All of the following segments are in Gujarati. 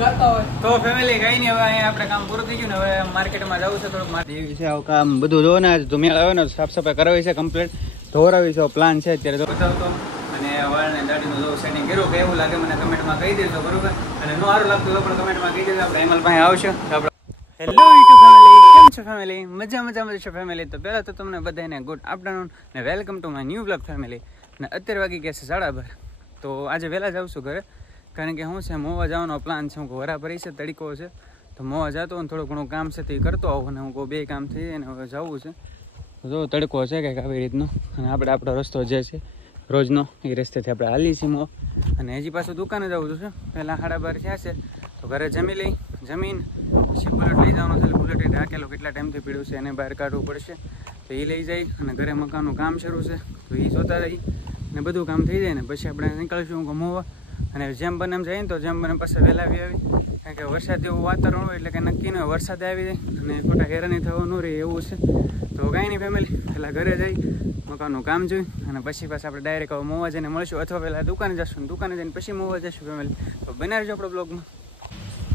તો ફેમિલી કઈ નહીં, હવે અહીંયા આપણે કામ પૂરું થઈ ગયું ને હવે માર્કેટમાં જવું છે થોડુંક એવી છે. આવું કામ બધું જો ને તો મેળ આવે ને સાફ સફાઈ કરાવી છે, કમ્પ્લીટ ધોરાવી છે, પ્લાન છે અત્યારે તો બતાવતો. અને વાળ ને દાઢીનું જો સેટિંગ કર્યું કે એવું લાગે મને કમેન્ટમાં કહી દેજો બરોબર. અને નો સારું લાગતું તો પણ કમેન્ટમાં કહી દેજો. આપણે હેમલ ભાઈ આવશે. હેલો યુટ્યુબ ફેમિલી, કેમ છો ફેમિલી? મજા છો ફેમિલી? તો પહેલાં તો તમને બધાને ગુડ આફ્ટરનૂન ને welcome to my new blog family. અને અત્યારે વાગી ગયા છે 12:30. તો આજે વહેલા જાઉં છું ઘરે, કારણ કે શું છે મોવા જવાનો પ્લાન છે. હું વરા ભરી છે, તડકો છે, તો મોવા જતો હોય થોડું ઘણું કામ છે તે કરતો આવું. અને હું બે કામ થઈ જાય ને હવે જવું છે. જો તડકો છે કંઈક આવી રીતનો. અને આપણે આપણો રસ્તો જે છે રોજનો એ રસ્તેથી આપણે હાલી છીએ મોં. અને હજી પાછું દુકાને જવું છે. પહેલાં 12:30 થયા છે તો ઘરે જમીન પછી બુલેટ લઈ જવાનું છે. બુલેટ એ ઢાકેલો કેટલા ટાઈમથી પીડ્યું છે એને બહાર કાઢવું પડશે, તો એ લઈ જાય. અને ઘરે મકાનનું કામ શરૂ છે તો એ જોતા રહી ને બધું કામ થઈ જાય ને પછી આપણે નીકળીશું મોવા. અને જેમ બને એમ જઈએ ને તો જેમ બને પછી વહેલા આવી, કારણ કે વરસાદ જેવું વાતાવરણ હોય એટલે કે નક્કી ન હોય વરસાદ આવી જાય અને ખોટા હેરાની થવાનું રહે એવું છે. તો કાંઈ નહીં ફેમિલી, પહેલાં ઘરે જઈ મકાનનું કામ જોઈ અને પછી પાછા આપણે ડાયરેક્ટ મોવા જઈને મળશું, અથવા પહેલાં દુકાને જશું, દુકાને જઈને પછી મોવા જશું ફેમિલી. તો બનાવજો આપણો બ્લોગમાં.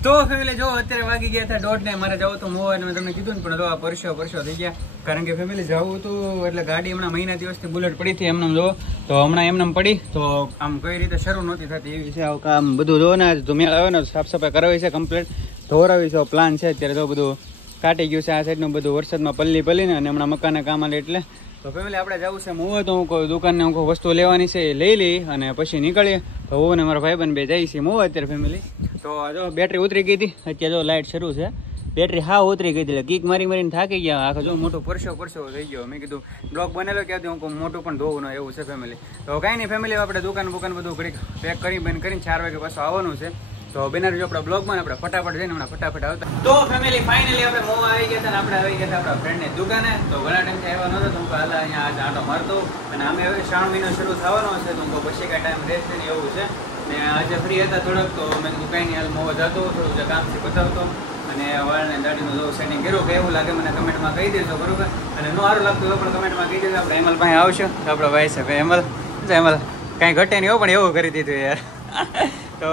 તો ફેમિલી જો અત્યારે વાગી ગયા હતા 1:30. મારે જવું તો મોવા, મેં તમને કીધું ને પણ જો પરસો થઈ ગયા, કારણ કે ફેમિલી જવું હતું એટલે ગાડી હમણાં મહિના દિવસથી બુલેટ પડી હતી એમને જો, તો હમણાં એમને પડી તો આમ કઈ રીતે શરૂ નહોતી થતી એવી છે. આવું કામ બધું જો ને તો મેળ આવે ને સાફ સફાઈ કરાવી છે, કમ્પ્લીટ ધોરાવી છે, પ્લાન છે અત્યારે. તો બધું કાટી ગયું છે આ સાઈડનું બધું વરસાદમાં પલ્લીને અને હમણાં મકાનના કામ આવે એટલે. તો ફેમિલી આપણે જવું છે મોવા, તો હું કોઈ દુકાનને હું કોઈ વસ્તુ લેવાની છે એ લઈ લઈ અને પછી નીકળીએ. તો હું ને મારા ભાઈબંધ બે જઈએ છીએ મોવા અત્યારે ફેમિલી. તો જો બેટરી ઉતરી ગઈ હતી, અત્યારે જો લાઇટ શરૂ છે, બેટરી હા ઉતરી ગઈ હતી એટલે કીક મારીને થાકી ગયા. આખો જો મોટો પરસો થઈ ગયો. મેં કીધું બ્લોગ બનેલો ક્યાંથી હું મોટું પણ ધોવું ન એવું છે ફેમિલી. તો કાંઈ નહીં ફેમિલી, આપણે દુકાન બધું ઘડીક પેક કરીને 4 વાગે પાછું આવવાનું છે. તો બેનર જો આપણા બ્લોગમાં આપણે ફટાફટ જઈને હમણાં ફટાફટ આવતા. તો ફેમિલી ફાઇનલી આપણે મોવા આવી ગયા હતા અને આપણે આવી ગયા હતા આપણા ફ્રેન્ડની દુકાને. તો ઘણા ટાઈમથી આવ્યા નહોતો તો હું હાલ અહીંયા આજ આંટો મારતો. અને અમે હવે શ્રાવણ મહિનો શરૂ થવાનો છે તો હું પછી કાંઈ ટાઈમ રહેશે નહીં એવું છે. ને આજે ફ્રી હતા થોડોક, તો મેં કીધું કાંઈ નહીં હાલ મોવા જતો થોડું જે કામથી બતાવતો. અને વાળને દાઢીનું જો સેટિંગ કર્યું કે એવું લાગે મને કમેન્ટમાં કહી દેજો બરોબર. અને નો સારું લાગતું તો પણ કમેન્ટમાં કહી દેજો. આપણે હેમલ ભાઈ આવશે, આપણો ભાઈ છે હેમલ. કાંઈ ઘટે નહીં હો પણ એવું કરી દીધું યાર. તો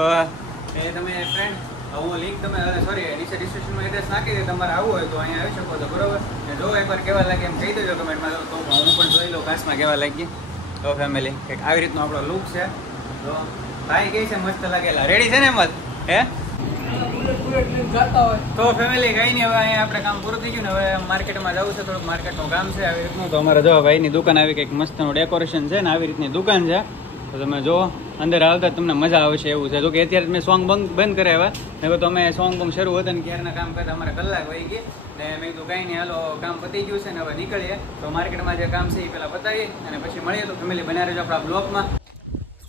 એ તમે ફ્રેન્ડ હું લિંક તમે સોરી નીચે ડિસ્ક્રિપ્શનમાં એડ્રેસ નાખી દે, તમારે આવવું હોય તો અહીંયા આવી શકો છો બરોબર. ને જો એકવાર કેવા લાગે એમ કહી દેજો કમેન્ટમાં, તો હું પણ જોઈ લઉં કાશમાં કેવા લાગી. તો ફેમિલી કંઈક આવી રીતનો આપણો લુક છે. તો ભાઈ કઈ છે મસ્ત લાગેલા, રેડી છે ને એમ હે? તો ફેમિલી કઈ નહીં, હવે અહીંયા આપણે કામ પૂરું થઈ ગયું ને હવે માર્કેટમાં જવું છે, થોડુંક માર્કેટનું કામ છે આવી રીતનું. તો અમારે જો ભાઈની દુકાન આવી કંઈક મસ્તનું ડેકોરેશન છે ને આવી રીતની દુકાન છે. તો તમે જો અંદર આવતા તમને મજા આવશે એવું છે. જો કે અત્યારે મેં સોંગ બંધ કરાવ્યા, નહીં તો અમે સોંગ શરૂ હતા ને ક્યારના કામ કરતા અમારે કલાક વહી ગઈ. ને મેં કીધું કાંઈ નહીં હાલો કામ પતી ગયું છે ને હવે નીકળીએ. તો માર્કેટમાં જે કામ છે એ પહેલાં પતાવીએ અને પછી મળીએ. તો ફેમિલી બનાવી રહેજો આપણા બ્લોગમાં.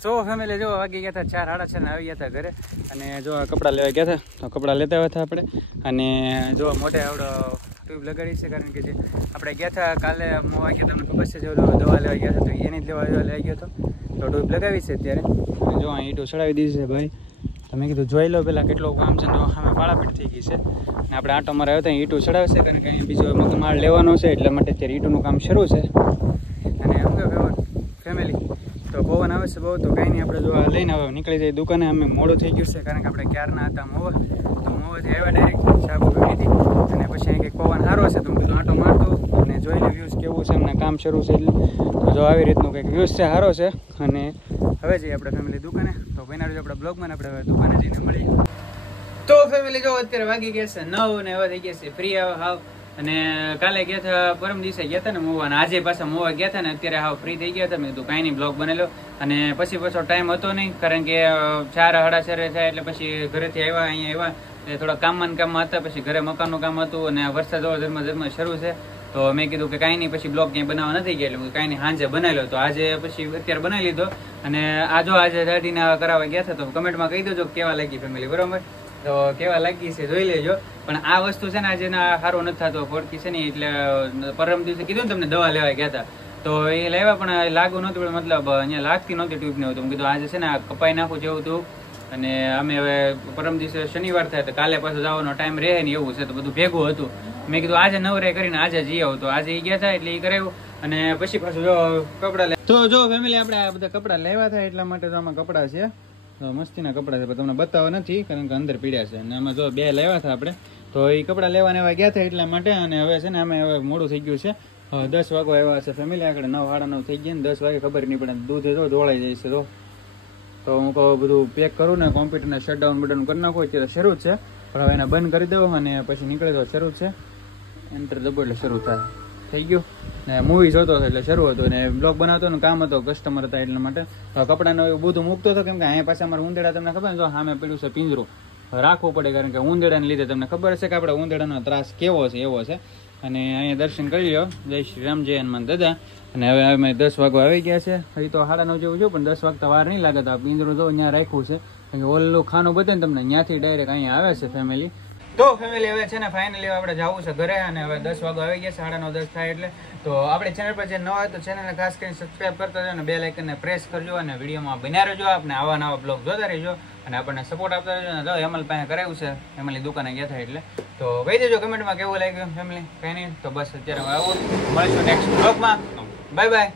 તો ફેમિલી જો વાગી ગયા હતા 4 સાડા 4 આવી ગયા હતા ઘરે. અને જો કપડાં લેવા ગયા હતા તો કપડાં લેતા આવ્યા હતા આપણે. અને જો મોઢે આવડો ટ્યુબ લગાડી છે, કારણ કે જે આપણે ગયા હતા કાલે મોવા ગયા તમને ખબર છે, જો દવા લેવા ગયા હતા તો એની જ દવા લેવા ગયો હતો. તો ટ્યુબ લગાવી છે અત્યારે. અને જો અહીં ઈંટો ચડાવી દીધી છે ભાઈ. તો મેં કીધું જોઈ લો પહેલાં કેટલું કામ છે. તો અમે પાળાપીટ થઈ ગઈ છે અને આપણે આંટો મારા આવ્યા હતા ઈંટો ચડાવશે, કારણ કે અહીંયા બીજો માળ લેવાનો છે એટલા માટે અત્યારે ઈંટોનું કામ શરૂ છે. અને શું કે ફેમિલી તો પવન આવે છે બહુ, તો કાંઈ નહીં આપણે જો લઈને આવે નીકળી જાય દુકાને. અમે મોડું થઈ ગયું છે કારણ કે આપણે ક્યારના હતા મોવા, તો મોવાથી આવ્યા ડાયરેક્ટ ચા પીધી અને પછી અહીં કંઈક પવન સારો છે તો હું કીધું આંટો મારતો અને જોઈ લે વ્યૂઝ કેવું છે, એમને કામ શરૂ છે એટલે. તો જો આવી રીતનું કંઈક વ્યૂઝ છે, સારો છે. અને હવે જઈએ આપણે ફેમિલી દુકાને. તો બનાવજો આપણા બ્લોગમાં આપણે હવે દુકાને જઈને મળીએ. તો ફેમિલી જો અત્યારે વાગી ગયા છે 9 ને હવે થઈ ગયા છે ફ્રી હાવ. અને કાલે ગયા હતા, પરમ દિવસે ગયા હતા ને મોવા, અને આજે પાછા મોવા ગયા હતા ને અત્યારે હાવ ફ્રી થઈ ગયા હતા. મેં કીધું કાંઈ નહીં બ્લોગ બનેલો. અને પછી પાછો ટાઈમ હતો નહીં, કારણ કે 4 સાડા 4 થાય એટલે પછી ઘરેથી આવ્યા અહીંયા આવ્યા થોડા કામમાં હતા. પછી ઘરે મકાનનું કામ હતું અને વરસાદ ધર્મ શરૂ છે. તો મેં કીધું કે કાંઈ નહીં પછી બ્લોગ ક્યાંય બનાવવા નથી ગયા એટલે કાંઈ નહીં સાંજે બનાવી લો. તો આજે પછી અત્યારે બનાવી લીધો. અને આજે દાઢીને કરાવવા ગયા હતા તો કમેન્ટમાં કહી દેજો કેવા લાગી ફેમિલી બરાબર. તો કેવા લાગી છે જોઈ લેજો. પણ આ વસ્તુ છે ને આજે સારો નથી થતો ફોડકી છે ને, એટલે પરમ દિવસે કીધું ને તમને દવા લેવા ગયા હતા તો એ લેવા પણ લાગુ નહોતું, મતલબ અહીંયા લાગતી નહોતી ટ્યુબ ને. હું કીધું આજે છે ને કપાઈ નાખું જેવું હતું. અને અમે હવે પરમ દિવસે શનિવાર થાય તો કાલે પાછો જવાનો ટાઈમ રહે ને એવું છે, તો બધું ભેગું હતું. મેં કીધું આજે નવરે કરીને આજે જઈ આવું. તો આજે એ ગયા હતા એટલે એ કરાવ્યું અને પછી પાછું જો કપડાં લે. તો જો ફેમિલી આપણે આ બધા કપડાં લેવા થાય એટલા માટે તો આમાં કપડાં છે. મસ્તીના કપડાં છે, પણ તમને બતાવવા નથી કારણ કે અંદર પીડ્યા છે. અને આમાં જો 2 લેવા હતા આપણે, તો એ કપડાં લેવાને એવા ગયા હતા એટલા માટે. અને હવે છે ને અમે હવે મોડું થઈ ગયું છે, 10 વાગવા આવ્યા છે ફેમિલી. આગળ 9 સાડા 9 થઈ ગયા ને 10 વાગે ખબર નહીં પડે. દૂધ તો ઢોળાઈ જાય છે. તો હું કહું બધું પેક કરું ને કોમ્પ્યુટરને શટડાઉન બટન કરી નાખું. અત્યારે શરૂ જ છે, પણ હવે એને બંધ કરી દઉં અને પછી નીકળે તો શરૂ જ છે. એન્ટર દબો એટલે શરૂ થાય. થઈ ગયું ને મૂવી જોતો હતો એટલે શરૂ હતું ને બ્લોગ બનાવતો ને કામ હતો, કસ્ટમર હતા એટલા માટે કપડાને એવું બધું મૂકતો હતો. કેમ કે અહીંયા પાસે અમારે ઉંદેડા તમને ખબર ને, જો સામે પડ્યું છે પિંજરું, રાખવું પડે કારણ કે ઉંદેડાને લીધે તમને ખબર છે કે આપણે ઉંદેડાનો ત્રાસ કેવો છે એવો છે. અને અહીંયા દર્શન કરી લો, જય શ્રી રામ, જય હનુમાન દાદા. અને હવે અમે 10 વાગવા આવી ગયા છે. હજી તો 9:30 જેવું છું, પણ 10 વાગતા વાર નહીં લાગે. તો આ પિંજરું જો ત્યાં રાખ્યું છે કારણ કે ઓલું ખાનું બતાવે ને તમને, ત્યાંથી ડાયરેક્ટ અહીંયા આવે છે ફેમિલી. તો ફેમિલી હવે છે ને ફાઇનલી આપણે જવું છે ઘરે. અને હવે 10 વાગવા આવી ગયા, 9:30 10 થાય એટલે. તો આપણે ચેનલ પર જે ન હોય તો ચેનલને ખાસ કરીને સબસ્ક્રાઈબ કરતા રહેજો અને બેલ આઇકનને પ્રેસ કરજો અને વિડીયોમાં બન્યા રહેજો. આપણે આવા નવા બ્લોગ જોતા રહેજો અને આપણને સપોર્ટ આપતા રહેજો. અને હેમલ પાસે કરાવ્યું છે, હેમલની દુકાને ગયા હતા એટલે. તો કહી દેજો કમેન્ટમાં કેવું લાગ્યું ફેમિલી. કંઈ નહીં તો બસ અત્યારે આવું, મળીશું નેક્સ્ટ બ્લોગમાં. Bye bye.